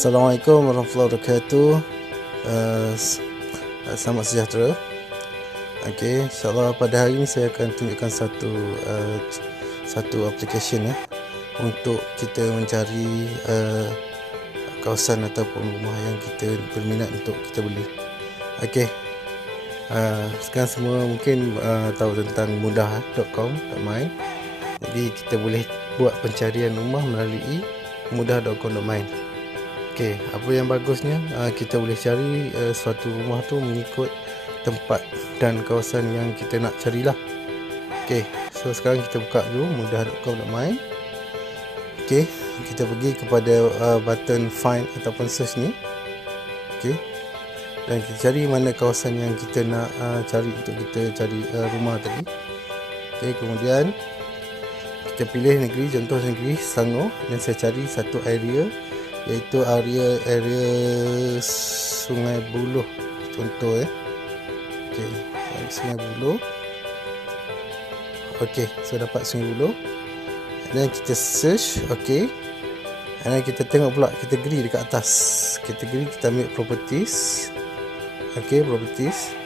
Assalamualaikum warahmatullahi wabarakatuh. Selamat sejahtera. Okey, insyaAllah pada hari ini saya akan tunjukkan satu aplikasi untuk kita mencari kawasan ataupun rumah yang kita berminat untuk kita beli. Okey, sekarang semua mungkin tahu tentang mudah.com.my. Jadi kita boleh buat pencarian rumah melalui mudah.com.my. Okey, apa yang bagusnya, kita boleh cari suatu rumah tu mengikut tempat dan kawasan yang kita nak carilah. Okey, so sekarang kita buka dulu mudah.com.my. Okey, kita pergi kepada button find ataupun search ni. Okey, dan kita cari mana kawasan yang kita nak cari untuk kita cari rumah tadi. Okey, kemudian kita pilih negeri, contoh negeri Selangor, dan saya cari satu area, iaitu area Sungai Buloh contoh Okey, Sungai Buloh. Okey, so dapat Sungai Buloh. Dan kita search. Okey, dan kita tengok pula kategori dekat atas. Kategori kita ambil properties. Okey, properties,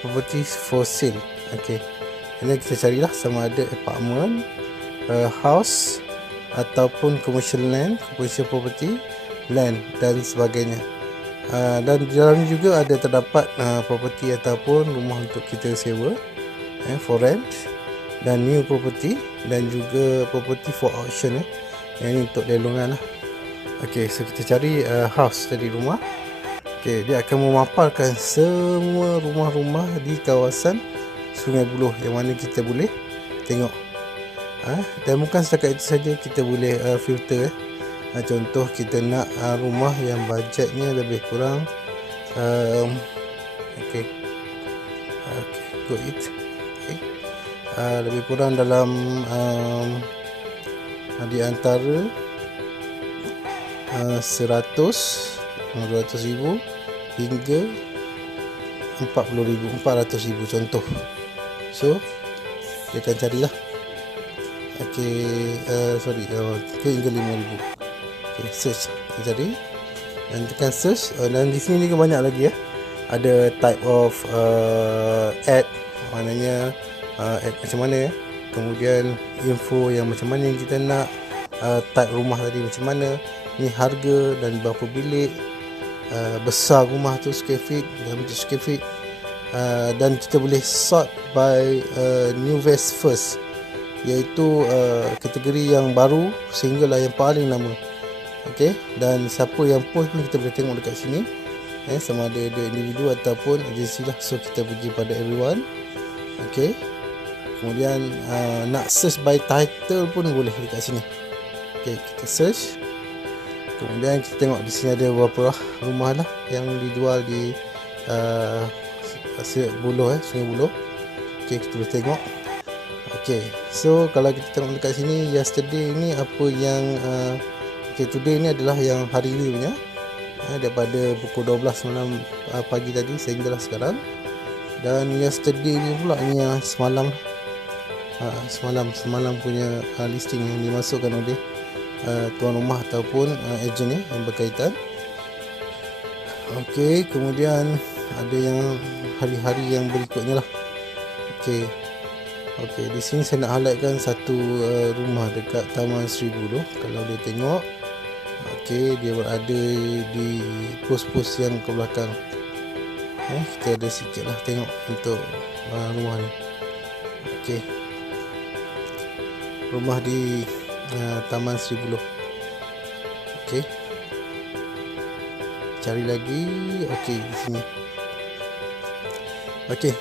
properties for sale. Okey, dan kita carilah sama ada apartment, house ataupun commercial land, commercial property, land dan sebagainya. Dan di dalam juga ada terdapat property ataupun rumah untuk kita sewa, for rent, dan new property, dan juga property for auction, yang ini untuk lelongan lah. Okey, so kita cari house tadi, rumah. Okey, dia akan memaparkan semua rumah-rumah di kawasan Sungai Buloh yang mana kita boleh tengok. Dan bukan setakat itu saja, kita boleh filter. Contoh kita nak rumah yang bajetnya lebih kurang lebih kurang dalam di antara 200,000 hingga 400,000 contoh. So dia akan carilah. Hingga 5,000. Okey, search, kita cari dan tekan search. Dan di sini juga banyak lagi ada type of ad, maknanya ad macam mana kemudian info yang macam mana yang kita nak, type rumah tadi macam mana, ni harga dan berapa bilik, besar rumah tu square feet, berapa square feet, dan kita boleh sort by new best first, iaitu kategori yang baru sehinggalah yang paling lama. Okey, dan siapa yang post pun kita boleh tengok dekat sini, sama ada individu ataupun agensi lah. So kita pergi pada everyone. Okey, kemudian nak search by title pun boleh dekat sini. Okey, kita search, kemudian kita tengok di sini ada beberapa rumah lah yang dijual di Sungai Buloh. Okey, kita boleh tengok. Okey, so kalau kita tengok dekat sini, yesterday ni apa yang today ni adalah yang hari ni punya, daripada pukul 12 malam pagi tadi sehinggalah sekarang. Dan yesterday ni pula ni yang semalam punya listing yang dimasukkan oleh tuan rumah ataupun ejen yang berkaitan. Okey, kemudian ada yang hari-hari yang berikutnya lah. Okey, di sini saya nak highlightkan satu rumah dekat Taman Sri Buloh. Kalau dia tengok, okey, dia berada di pos-pos yang ke belakang. Kita ada sikit lah tengok untuk rumah ni. Okey, rumah di Taman Sri Buloh. Okey, cari lagi. Okey, di sini. Okey,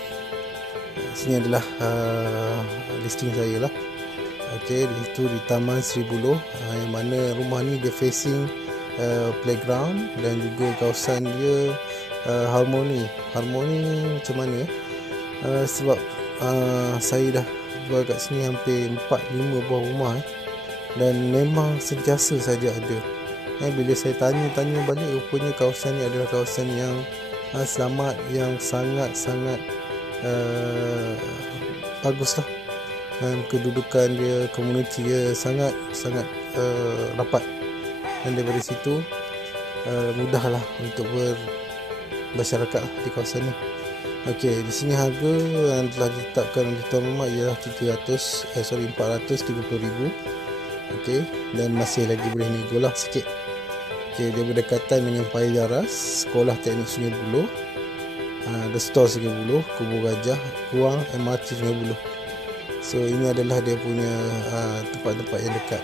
sini adalah listing saya lah. Okey, itu di Taman Sri Buloh, yang mana rumah ni dia facing playground dan juga kawasan dia harmoni macam mana sebab saya dah jual kat sini hampir 4-5 buah rumah dan memang sentiasa saja ada. Bila saya tanya balik, rupanya kawasan ni adalah kawasan yang selamat, yang sangat-sangat bagus lah. Kedudukan dia, komuniti dia sangat rapat. Dan daripada situ mudahlah untuk bermasyarakat di kawasan ni. Okey, di sini harga yang telah ditetapkan oleh Tuan Rumah ialah 430,000. Okey, dan masih lagi boleh nego lah sikit. Okey, dia berdekatan dengan Paya Jaras, Sekolah Teknik Sungai Buloh, The Store Sungai Buloh, Kubur Gajah, Kuang, MRT Sungai Buloh. So ini adalah dia punya tempat-tempat yang dekat.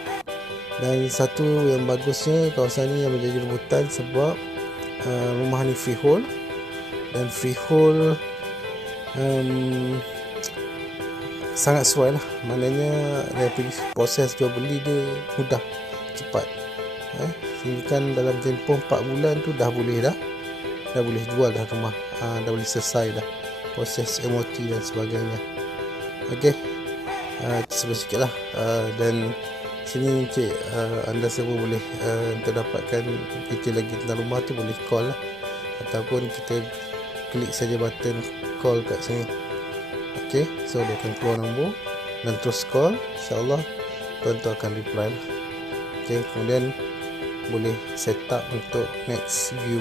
Dan satu yang bagusnya, kawasan ni yang menjadi rebutan sebab rumah ni freehold. Dan freehold sangat sesuai lah. Maknanya dari proses jual beli dia mudah, cepat. Sehingga kan dalam tempoh 4 bulan tu dah boleh jual dah rumah. Dah boleh selesai dah proses MOT dan sebagainya. Okey, sikit lah. Dan sini cik, anda semua boleh untuk dapatkan detail lagi tentang rumah tu boleh call lah, ataupun kita klik saja button call kat sini. Okey, so dia akan keluar nombor dan terus call, insyaAllah tuan-tuan akan reply lah. Okey, kemudian boleh set up untuk next view.